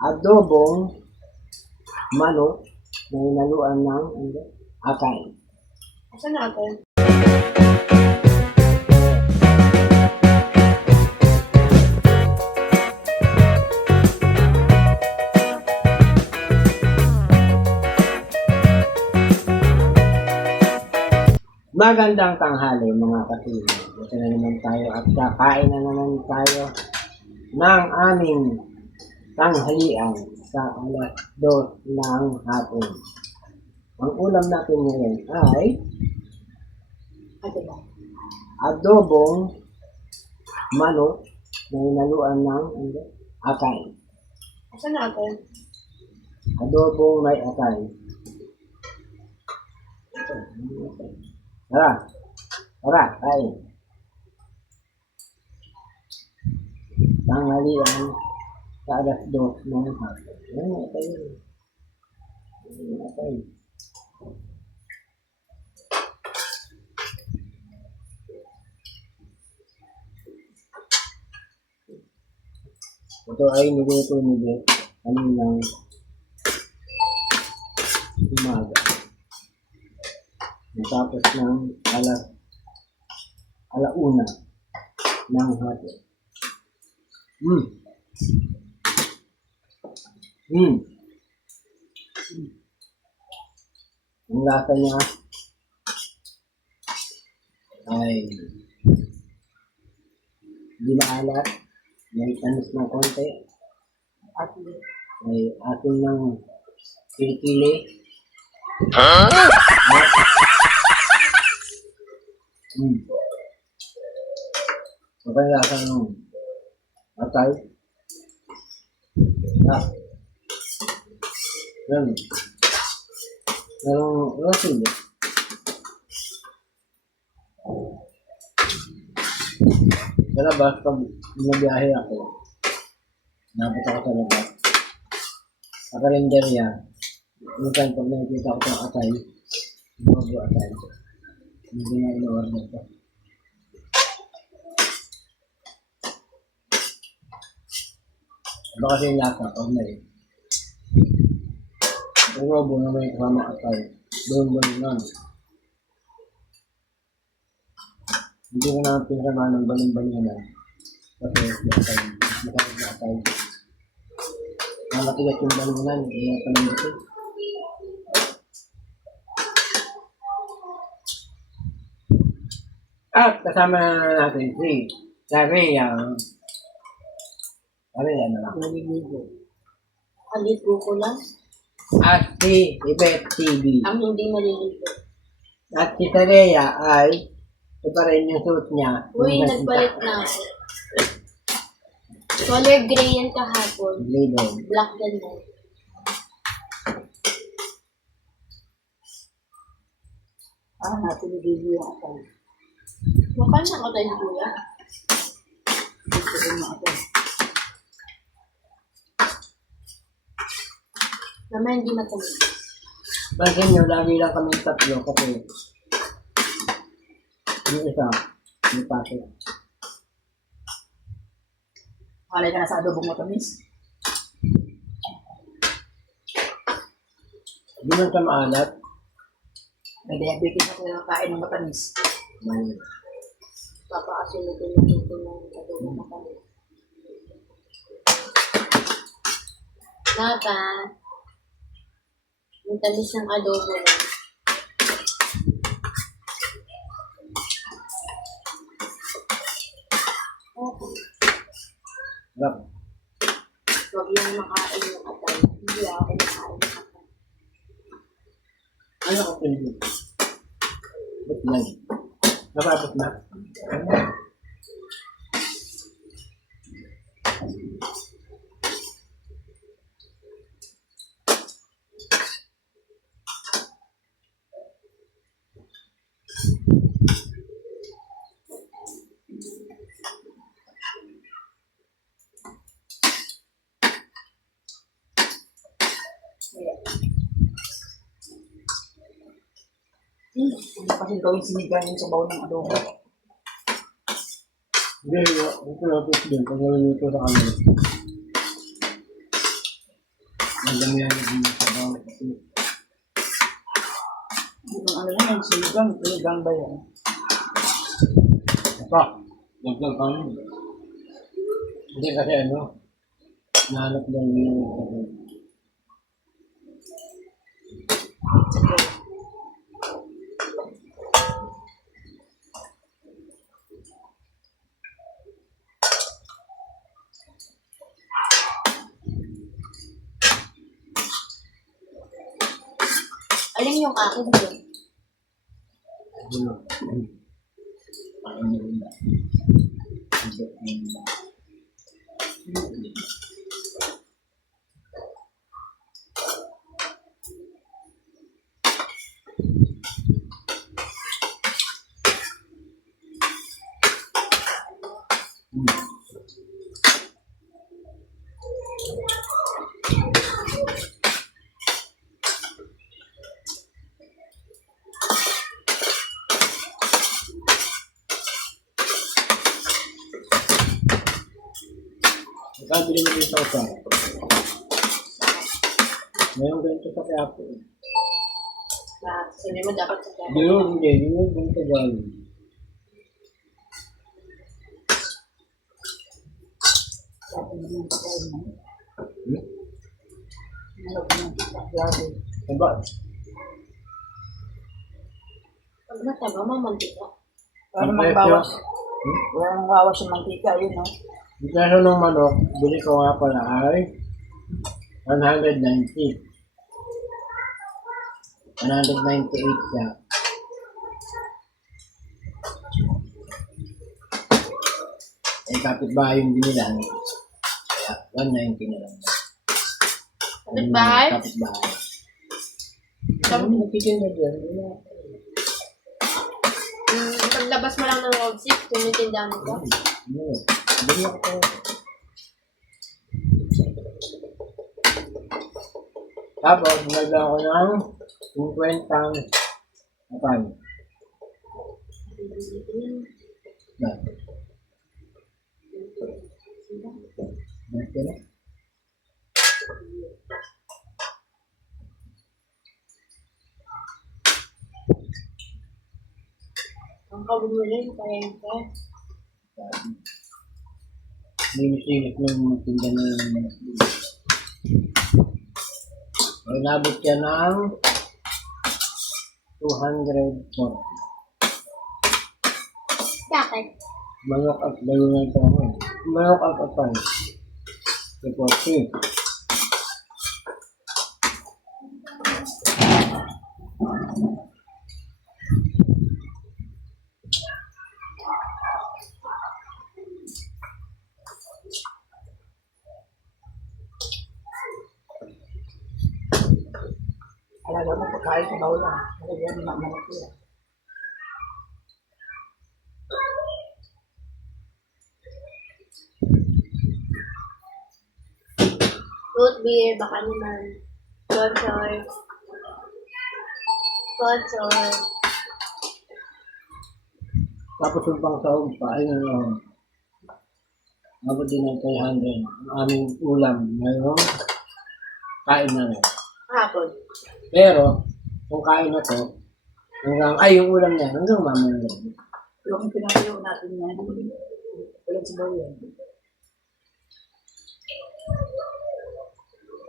adobong manok na hinaluan ng atay. Saan natin? Magandang tanghali mga kapatid. Ito na naman tayo at kakain na naman tayo ng aming tanghalian sa alas 2 ng hapon. Ang ulam natin ngayon ay adobong manok na hinaluan ng atay. Saan natin? Adobong may atay. Tara, kain. Tanghalian sa alas 2 ng hapon. Ayan, atay yun. Atay. Ito ay niluto ni Beth kaninang umaga. Tapos ng alauna ng hapon. Ang lasa niya ay hindi maalat, may tamis ng konti, may asin ng kilikili. Okay, lasa ng atay. Yan. Merong rasil. Sa labas, pag nabiyahe ako, nabot ako sa labas. Sa kalendarya, minsan pag nakikita ko ng atay, bago atay, hindi na ino-order ko. Iba kasi yung lasa, pag na rin. Yung robo na may kasama atay, doon na. Hindi ko na pinrama ng baling-balingan. Kasi yung atay, makakit na atay. Nakatigat yung balingan, hindi pa nang ito. At kasama na natin si Saria. Saria na lang. Aligo ko lang. At si Ibet TV. Ang hindi maliligo. At si Saria ay ito pa rin yung suit niya. Uy, nagpalit na ako. Color gray yan kahapon. Black din na. Natin nagigil yung atay. Mukha na ako tayo kuya. Gusto ko yung atay. Naman hindi matamis. Pansin nyo, lagi lang kami tatlo kasi yung isa, may pato. Malay ka na sa adobong matamis. Hindi man siya maalat. May diabetes ako na kain ng matamis. Papakasunod ko yung luto ng adobo matamis. Naka, yung tamis ng adobo na. Sarap. Huwag lang makain ng atay. Hindi ako makain ng atay. Ano ka pinili? Ba't yan? Napapot na? Hindi pa rin gawing sinigang yung sabaw ng adobo. Hindi, ito din. Pag naluluto sa kanila. Alam yan yung sabaw. Kasi Yung ano yan, sinigang ba yan? ito, dagdag pa yun. Hindi kasi ano, nahanap lang yung Alin yung akin doon? ano. Ano yun ba? Bili mo dito sa mayroong ganito sa Quiapo. Sino mo dapat sa kaya? Hindi. Yung ganito galing. Diba? Pag nataba, mamantika. Para magbawas. Walang bawas yung mantika, yun, no? Yung presyo ng manok, bili ko nga pala ay 190. 198 siya. Eh, kapitbahay yung binilan. Kaya, 190 na lang. Kapitbahay? Kapitbahay. Ano nakikinig na dyan? Paglabas mo lang ng road seat, tumitindahan mo ko. Bili ako. Tapos, nagla ako ng 50 apay. Bakit na? Ang kabumulin, parente. Linis-linis mo yung tinda na yung inabot siya ng 240. Bakit? Manok at dalawang ito ako. Manok at apay. 240. Alaga mo pagkain sa bawal lang. Alaga mo na manok yan. Root beer, baka naman. Sponsor. Sponsor. Tapos yung pang sahog pa, ay ano, abot din ng 300. Ang aming ulam ngayon, kain na rin. Hapon. Pero, kung kain na to, hanggang, ay yung ulam niya, hanggang mamaya lang. Yung pinatayo natin yan, walang sabaw yan.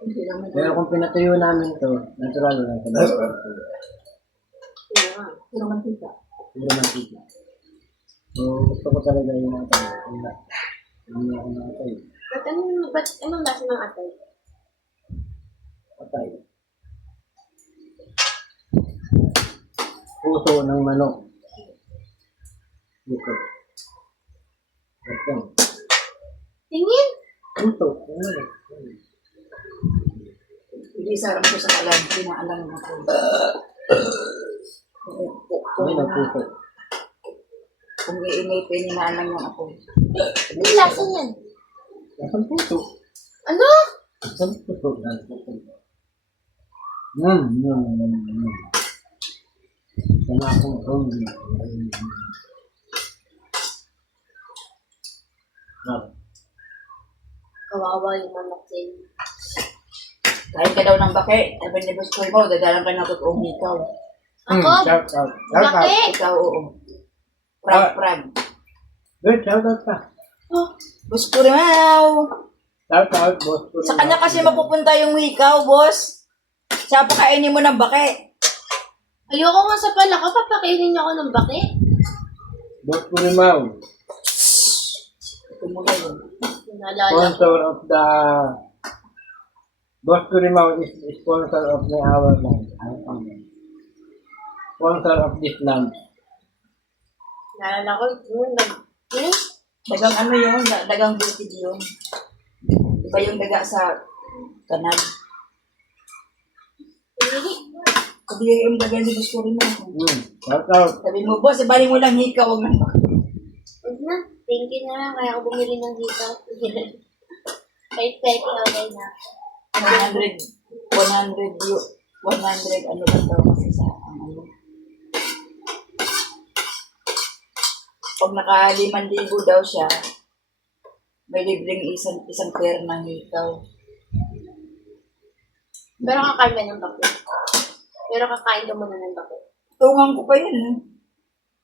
Hindi naman. Pero kung pinatayo namin to, natural lang sa bawat. Yun nga. Pero mantika. Puro mantika. So, gusto ko talaga yung atay. Hindi ako ng atay. Ba't anong lasa ng atay? Atay. Puso ng manok. Puso. Ito. Tingin! Puso. Ng manok. Hindi sarang ko sa kalan, pinaalam mo ko. Ay, puso. Kung iingay, pinaalam mo ako. Anong lasa niyan? Nasaan puso? Ano? Nasaan puso? Nasaan puso? Sana akong hungry. Kawawa yung manok din. Kain ka daw ng bake. Sabi ni Boss Koy mo, dadalang ka ng totoong ikaw. Ako? Shout out. Shout out. Laki! Ikaw, oo. Prag. Good, shout out ka. Oh, Boss Koy mo. Shout out, boss. Sa kanya kasi mapupunta yung ikaw, boss. Siya pakainin mo ng bake. ayoko nga sa pala ko. Papakainin niyo ako ng baki. Boss Pulimaw, Ito mo na yun. Naalala ko. sponsor of the... Boss Pulimaw is the sponsor of the our land. Sponsor of this land. Naalala ko. Yun. Dagang ano yun? Dagang bukid yun. Diba yung daga sa kanal? Really? Sabi yung daga ni Boss Koy mo. Shout out. Sabi mo, boss, ibalik mo lang hika, huwag lang bake. Huwag na. Thank you na lang. Kaya ako bumili ng dito. Kahit peke, okay na. 100 ano ba daw kasi sa ano. Pag naka 5,000 daw siya, may libreng isang pair ng hikaw. Pero kakain ka ng baki. Pero kakain ka muna ng baki. Tungan ko pa yun. Eh.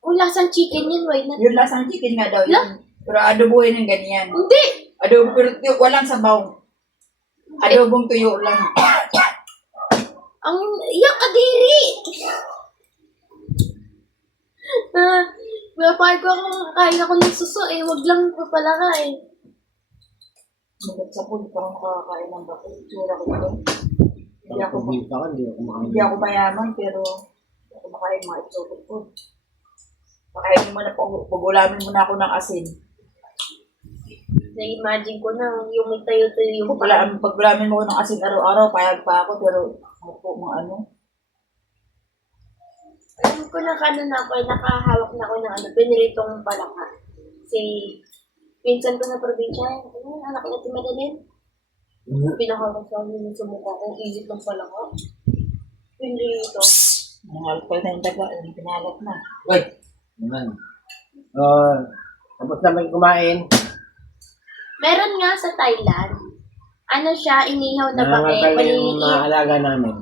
Kung lasang chicken yun, why not? Yung lasang chicken nga daw yun. Pero adobohin ng ganyan. Hindi! Adobo, pero walang sabaw. Adobong tuyo lang. Ang iyak kadiri! Pinapahay ko ako, kain ako ng suso eh. Wag lang papala ka eh. Magat sa pool, parang makakain ng bako. Tsura ko ito. Hindi ako, Pag-ibig ka, hindi ako makain. hindi ako mayaman, pero hindi ako makain mga exotic food. Pakainin mo na, pag-ulamin mo na ako ng asin. Na-imagine ko na yung may tayo-tayo yung Pag-ulamin mo ko ng asin araw-araw, payag pa ako, pero ako po mga ano. Alam ko na na ako, nakahawak na ako ng piniritong palaka. Si pinsan ko sa probinsya, anak na si Madalyn. Pinakawak sa amin yung sumuka kung isip ng palaka. Pinirito. Nangalpal na yung daga, pinalat na. Wait. Naman. Tapos naman kumain. Meron nga sa Thailand. Ano siya, inihaw na bake. Nangangatal yung mga Maliliit. alaga namin.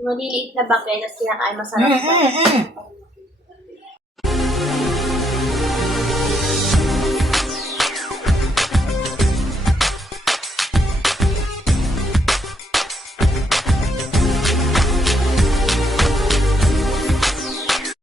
Maliliit na bake na kinakain masarap.